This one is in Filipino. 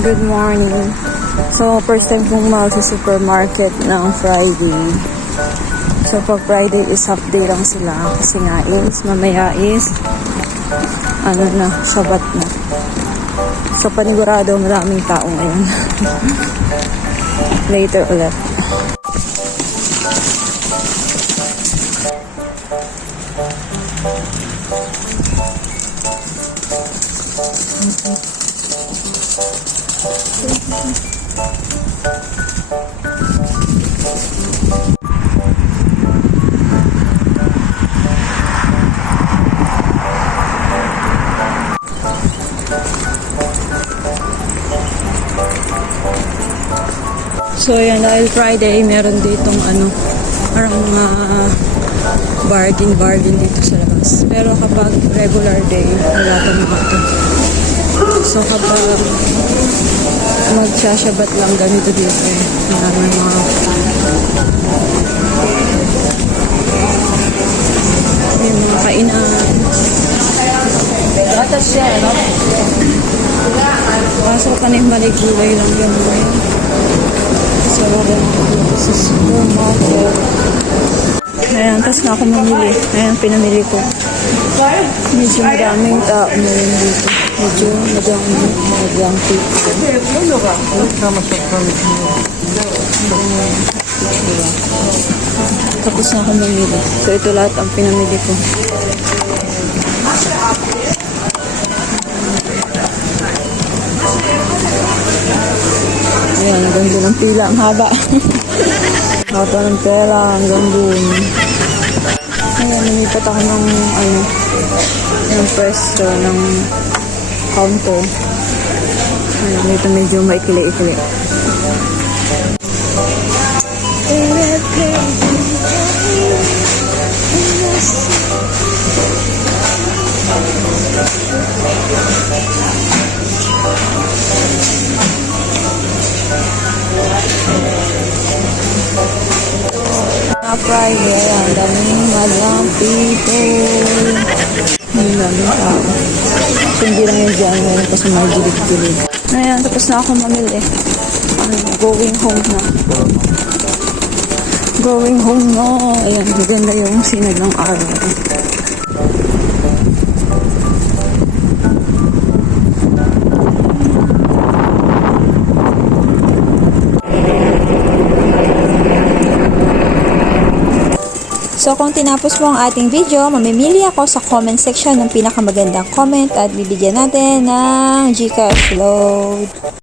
Good morning. So, first time kong sa supermarket ng Friday. So, pag Friday is half day lang sila. Kasi nga is, mamaya is, Sabat na. So, panigurado maraming tao ngayon. Later ulit. So, yan, dahil Friday, meron ditong parang bargain dito sa labas. Pero kapag regular day, wala itong mga ito. So, kapag magsasyabat lang ganito dito maraming mga may mga kainan. Gatas siya, no? Kaso panay-balik gulay lang yan. So, sa supermarket. Ayan, tapos na ako mamili. Ayan, pinamili ko. Medyo maraming tao ngayon dito. Medyo madang people. Tapos na ako mamili. So, ito lahat ang pinamili ko. Ayan, hanggang doon ang pila. Ang haba. Haba ng pera. Hanggang doon. Ayan, lumipat ako ng ng pwesto ng counter. Ayan, dito medyo maikili-ikili. Friday, ang daming madlang people. Ang daming tao. So, hindi lang yung dyan ngayon kasi may gilid-gilid. Ayan, tapos na ako mamili. Going home na. Going home na. Ayan, maganda yung sinag ng araw. So kung tinapos mo ang ating video, mamimili ako sa comment section ng pinakamagandang comment at bibigyan natin ng GCash load.